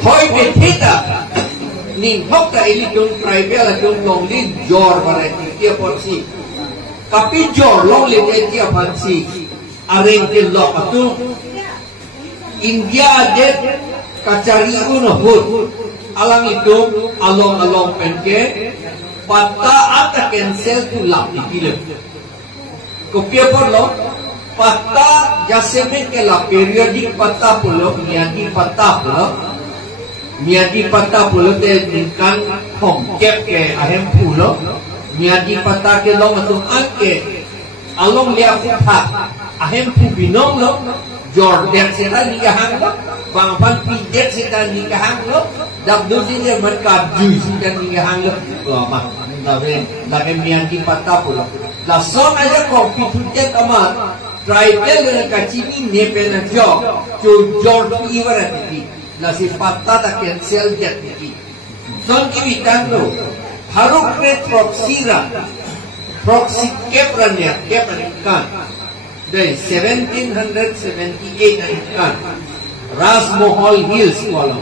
Hoy betita ning hok ta ili tung tribal tung long li jor variety dia porsi. Tapi jor long li dia fancy. Areng ke lok tu India det kacari uno hut. Alang itu along penke pata ata cancel tu lap di film. Kopia porlo pata jaseme ke la periodic pata pulo niadi pata pulo te ningkan hom kep ke ahem pulo niadi pata ke long atung anke along lia kupha ahem pu binong lo Jordan seta nikahang lo bang pan pijet seta nikahang lo dak dusinya merkab juice seta nikahang lo mah lagi niadi pata pulo la son aja kopi tujet amat tribal na kacini nepe na jo George Iwara tiki la si pata ta cancel jet tiki son kiwitan lo haruk re proxy kepranya kan dari 1778 kan Rasmohol Hills kolom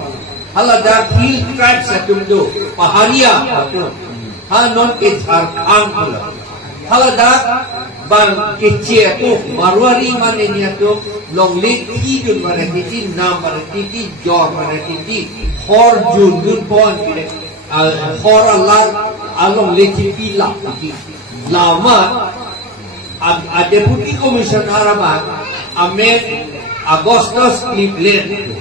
halada hill tribes satundo paharia atau hanon ke Jharkhand kolom halada bang kecil tu Marwari mana ni tu longli tidun mana titi nam mana titi jor mana titi hor jun pon kire hor Allah along leci pila titi lama ada putih komisioner Arab Ahmed Agustus Cleveland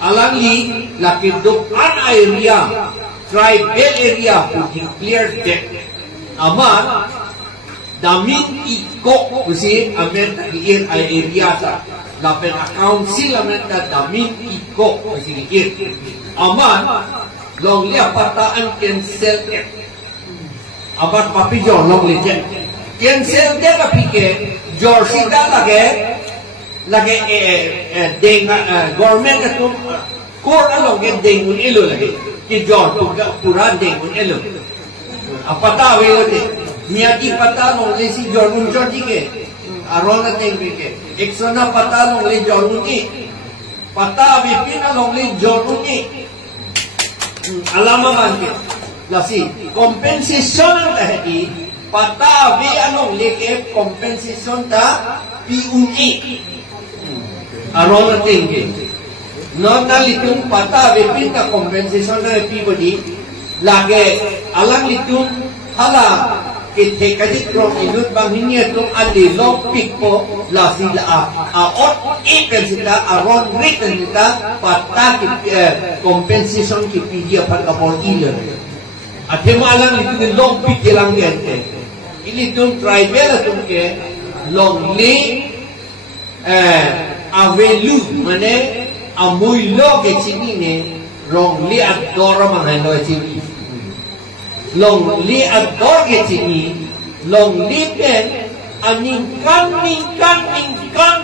alangi laki dokan area tribal area putih clear deck amat damin ikok mesti amen diir area sa lapen council amen damin ikok mesti diir aman long lia pataan cancel abat papi jor long legend cancel dia tapi ke jor sida lagi government itu kor along ke dengun elo lagi ke jor pura dengun elo apa tahu itu niati pata nong lesi jorun jordi ke arona tengri ke eksona pata nong le jorun ke pata bipina nong le jorun ke alama banke lasi compensation tahdi pata be anong le ke compensation ta PUE arona tengri nona litung pata bipina compensation ta PUE lage alang litung hala kita kaji krong inut bang ini tu ali log pikpo la sila ot ikan sila aron written kita pata compensation ki pidia par kapol iler ate malang itu di log pik jelang gente ini tu tribal tu ke log li avelu mane amoy log ke sini ne rong li adora mahalo sini long li ador ke sini long li pen aningkan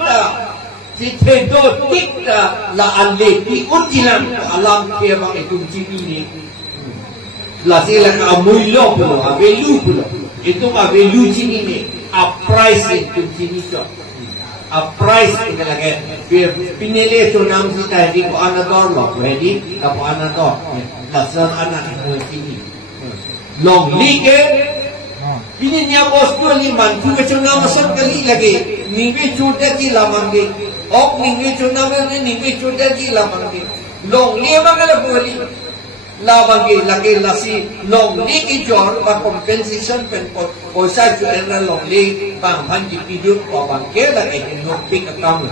da si tedo tikta la alle di utilan alam ke bang itu sini ni la sila amoy lo pulo avelu pulo itu avelu sini ni a price itu sini to a price kita lagi pinele tu nam kita di ko anador lo ready ko anador la san anak sini long lige ini nya bos tu ni mantu ke chuna masan kali lagi ningwe chuta ji lamange ok ningwe chuna me ningwe chuta ji lamange long le mangala boli lamange lagi lasi long lige jor ba compensation pen poisa ju era long le bang han ji pidut ko bang ke lagi no pik akam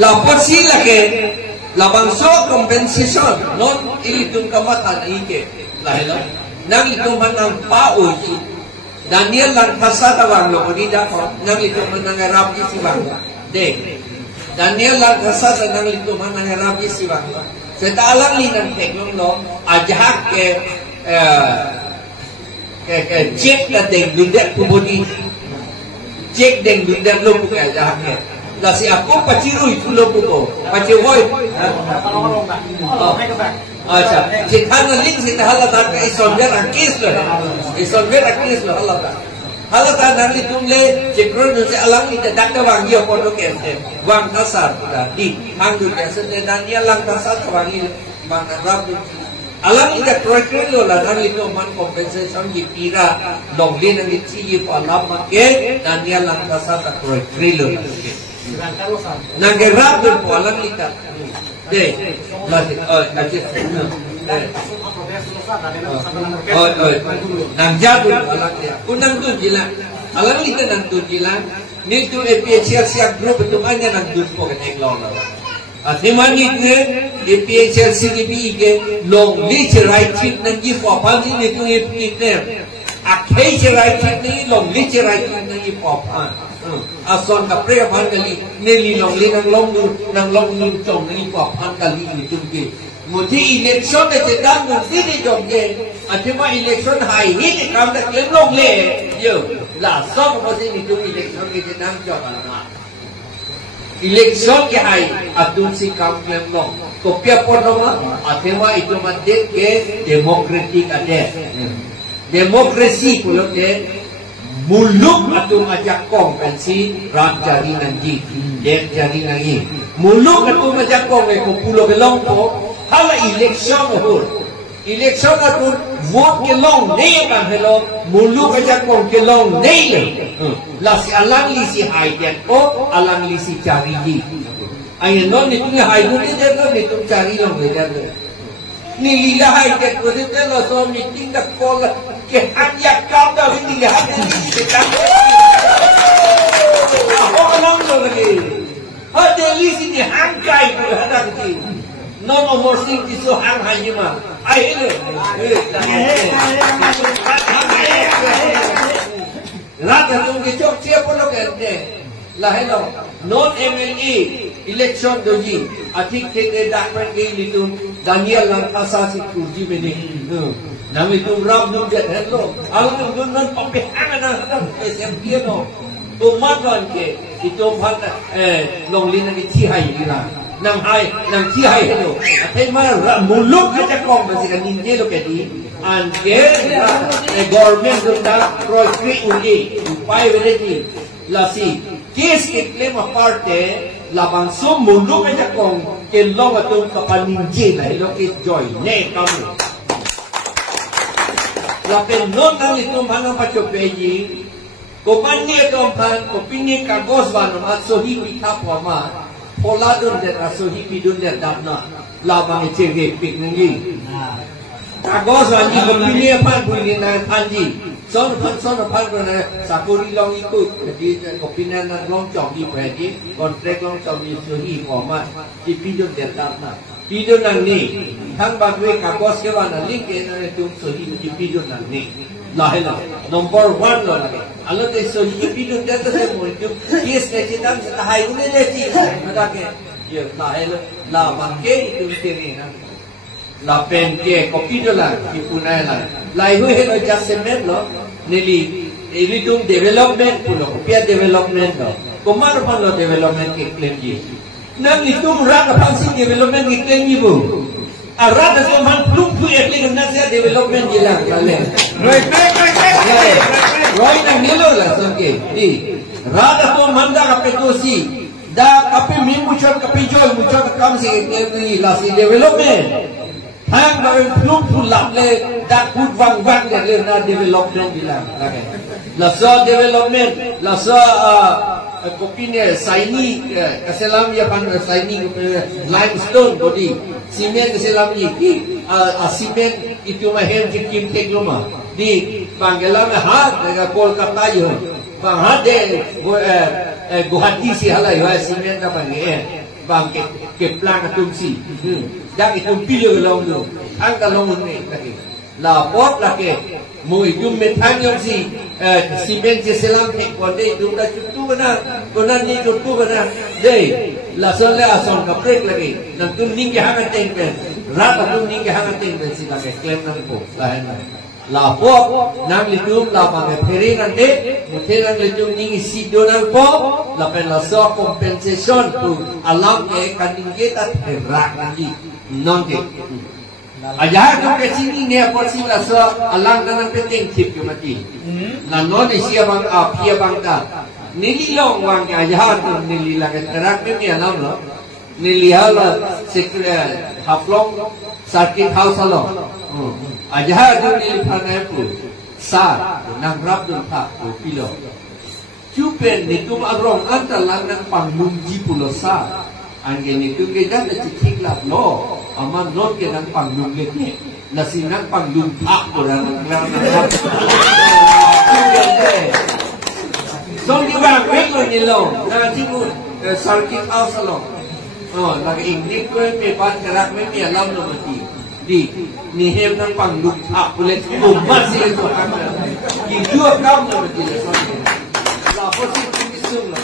la porsi lagi la bangso compensation non ilitung kamat adike lahila nang itu manang pauji Daniel lan kasa tawang lo di dako nang itu manang rabi siwang de Daniel lan kasa nang itu manang rabi siwang setalang linan teklong lo ajak ke cek la deng lundak pubodi cek deng lundak lo buka ajak ke la si aku paciru itu lo buko paciwoi अच्छा चिठान लिंक से हल्ला था के इसोंगे रखीस लो हल्ला था Halatan nang litung le jekron se alang ni dak wang yo podo kente wang kasar di hangdu kese dan dia lang kasar wangi bang rab alang ni dak proyek lo la nang litung man compensation di pira dong le nang ci palam make dan dia lang kasar dak proyek lo nang gerab po alang ita de la nang jadul alang dia kunang tu jilang alang kita nang tu jilang ni tu APHRC group tu hanya nang tu po kan eklong la athimani ne APHRC ni bi ke long ni right tip nang gi for pan ni tu ne akhai right tip ni long ni right tip nang gi for pan ason ka pre pan kali ni long li nang long ni chong ni for pan kali ni tu ke मुझे इलेक्शन में जितना मुझे नहीं जोंगे अथवा election high ही नहीं काम तक ले लोग ले यो लास्ट मुझे नहीं जो इलेक्शन के जितना जोड़ना इलेक्शन के हाई अतुल सी काम ले लोग तो क्या पढ़ना अथवा इतो मध्य के डेमोक्रेटिक अधे डेमोक्रेसी को लोग के मुल्क अतुल मजाक कॉम्पेंसी राज जारी नंगी डेट जारी नंगी मुल्क अतुल मजाक कॉम्पेंसी को पुलो के लोग को hala election atun vote ke long nei kan hello mulu ka jakong ke long nei la si alang li si haidian ko alang li si cari di ay non ni tunga haidu ni der ni tung cari long ni der ni lila haidian ko de lo so meeting da ko ke hanya kam da ni ha ho alang lo lagi ha de li si ni hang kai ko hada ki non overseeing isu hang hanyuma ai hele rata tung ke chok chia polo kente la hello non MLA election doji atik ke dak pergi litung Daniel lang asasi kurji bene nam itu ram dum jet hello alang dum non pape hang na SMP no umat wan ke itu bhat long lin ni chi hai ira nang hai nang chi hai hello athai ma muluk ka kong ba sikan ninje lo ke di an ke government da roi kri uli upai vereti la si case ke claim aparte la bangso muluk ka kong ke long atung ka paninje la lo ke joy ne kam la pen non nang itu mana pa chopeji ko manne ko pan ko pinni ka gosban ma so hi pi ka ma pola dun de aso hi pidun de dapna labang chege pik ngi kagos anji kompini pan puni na anji son pan ko na sakuri long ikut di kopina na long chong di pedi kontrak long chong di so hi ko ma di pidun de dapna pidun nang ni thang ba we kagos ke wana link ke na tum so hi di pidun nang ni lahela number 1 lo lagi alo te so hi pidun de ta se mo tu yes ne chitam sa hai ne le chi mada ke ye lahela la bang ke tu te ni na la pen ke ko pidun la ki punai la lai hu he no adjustment lo nili tum development pulo pia development lo komar pan lo development ke claim ji nang tum ra ka pang development ke claim ji bu arada so man plum pu ekli na sia development ji la kale Roy nang nilo la so ke di rada po manda ka petosi da kape mi mucho kape joy mucho kam si ni la si development hang ba plum pu lap le da kut wang le na development ji la kale la so development la so kopine saini kaselam ya pan saini limestone body simen kaselam ki simen itu mah hen kim tek loma di Bangla में हाथ कोलकाता जो वहाँ दे गुवाहाटी से हला जो है सीमेंट का बने हैं bang ke plan tumsi dak itu pilih long lo angka long ni lagi la pot lagi mu itu metang yang si simen je selam tek konde itu dah cukup benar konan ni cukup benar deh la soalnya ason kaprek lagi dan tu ning hangat tengken rata tu ning hangat tengken si lagi klaim nan po lain la pot nang litum la bang peringan deh muteran litum ning si donal po la pen la so compensation tu alam ke kaning kita terak lagi non ke Ajar tu ke sini ni apa sih lah so alang dan penting tip ke mati. Lalu ni siapa bang apa bang ta. Nili long wang ke ajar tu nili lah ke terak ni alam lo. Nili hal sekre haplong sakit house lo. Ajar tu nili panai pu sa nang rap tu tak pilo. Cupen ni tu agrong antar lang nang panglung jipulo sa. Angin itu kita dah cicik lah lo. Aman not ke nang panglung lagi. Nasi nang panglung tak orang nang so di bawah itu ni lo. Nanti pun sarkit aus lo. Oh, lagi Ingrid pun mepan kerak mesti alam lo mesti. Di ni hem nang panglung tak boleh masih itu kan. Itu kamu lo mesti so. Lapor si kisung lo.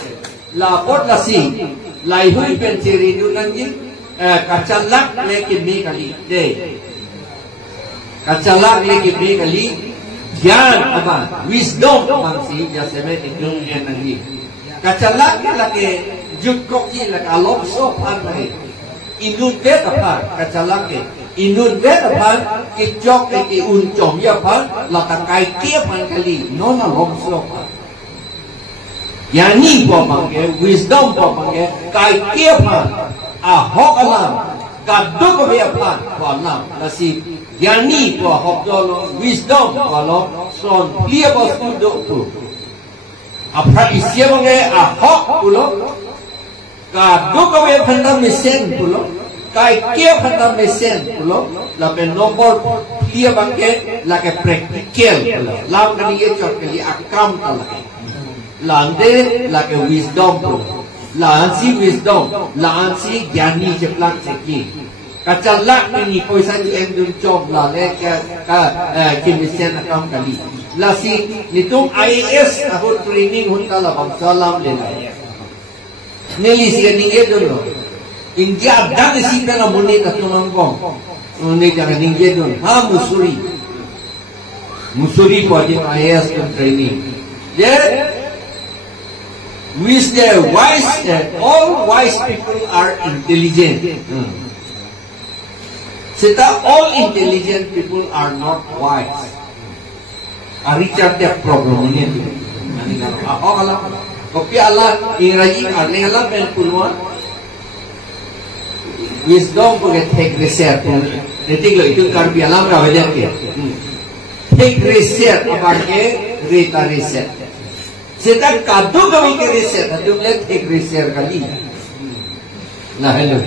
Lapor lasi. Lai hui pen ciri tu nanti kacalak lekin mi kali deh kacalak lekin mi kali gian apa wisdom mangsi jaseme itu yang nanti kacalak lagi jukok ni lagi alok sopan lagi indun bet apa kacalak ke indun bet apa kicok lagi uncom ya apa latak kai kiapan kali non alok sopan yang ni buat bangke, wisdom buat bangke, kai kia pan, ahok alam, kaduk kebaya pan, buat alam, nasi. Yang ni buat hok dolo, wisdom buat lo, son dia buat duduk tu. Apa isi bangke, ahok pulo, kaduk kebaya pandang mesin pulo, kai kia pandang mesin pulo, lapen nombor dia bangke, lagi praktikal pulo, lam kali ye cot kali akam talak. Lande lagi wisdom tu, lansi wisdom, lansi jani jeplak seki. Kacalak ni poisa di endun job lah leka kimisian akam kali. Lasi nitung IAS tahun training hunta lah bang salam lelai. Nili siya ninge dulu. India dan si pela muni katunang kong. Ni jangan ninge dulu. Ha Musuri po di IAS training. Dia with their wise, all wise people are intelligent. Sita all intelligent people are not wise. Richard dia problem ini. Apa kalau kopi Allah ingraji arne Allah pen puluhan wisdom boleh take research. Nanti lo itu karbi alam rawajan ke. Take research apa ke reta research. Sedang kado kami ke research, hadu melihat ek research kali. Nah hello,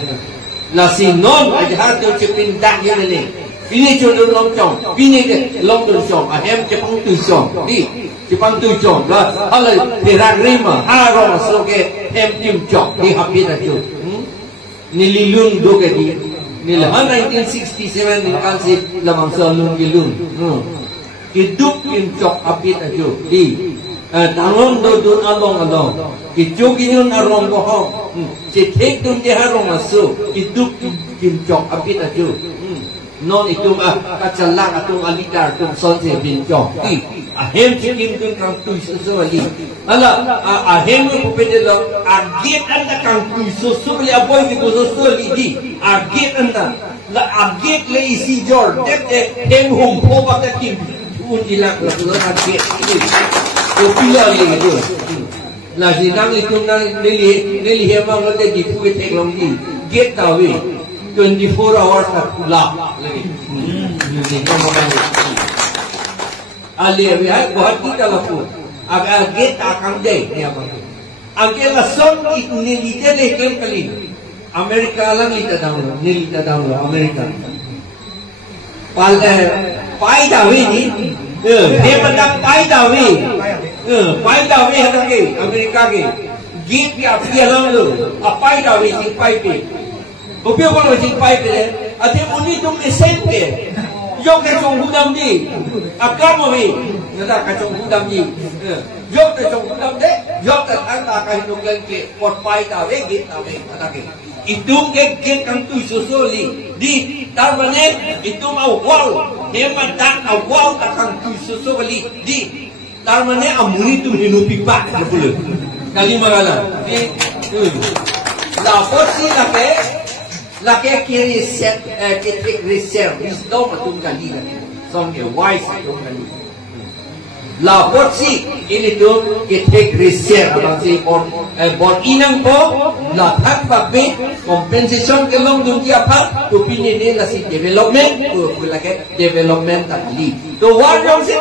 lah si non aja hadu cepin dak yang ini. Ini cundung longcong, ini ke longcong, ahem cepang tucong, di cepang tucong. Lah, halai perak rima, harong soke hem timcong di habis aja. Nililun do ke di, nilahan 1967 ni kan si lamang salun gilun. Hidup timcong habis aja di. Tangon do dun along kicu kinun arong bohong cetek dun dia harong masuk hidup kincok apit aju non itu kacalak atau alidar tu sonse bincok ahem cikin dun kang tu susu ali ala ahem ko pedelo agit anda kang tu susu ali aboy di susu ali di agit anda la agit le isi jor det hem hum po bakta kim unjilak la agit Kopila lagi tu. Lah sinang itu nang nili hemang nanti dipuit teknologi. Get tahu 24 hours tak pula lagi. Ini kamu mana? Ali biar buat kita laku. Agar get akan deh ni apa? Agar langsung itu nili deh kali. Amerika lang lita down, nili lita down Amerika. Pai dah ni. Dia pendak pai dah pai dah ada ke Amerika ke git ya pialang lu pai dah sing pai pe opio kalau sing pai pe ate muni tum esente yok ke chong hudam di akam we nada ka chong hudam di yok ke chong hudam de yok ke anta ka hinung len ke pot pai dah git dah ada ke itu ke kang tu susuli di tarmane itu mau wal hemat tak awal takang tu susuli di tarmane amuni tu hinupi pak boleh kali marala di la posi la ke laki kiri set kita reserve wisdom atong kali song the wise atong kali lapor si ini tu kita reserve abang si bon inang po lahat pabe compensation kelong dunia apa tu pini ni nasi development tu laki development tadi tu warung si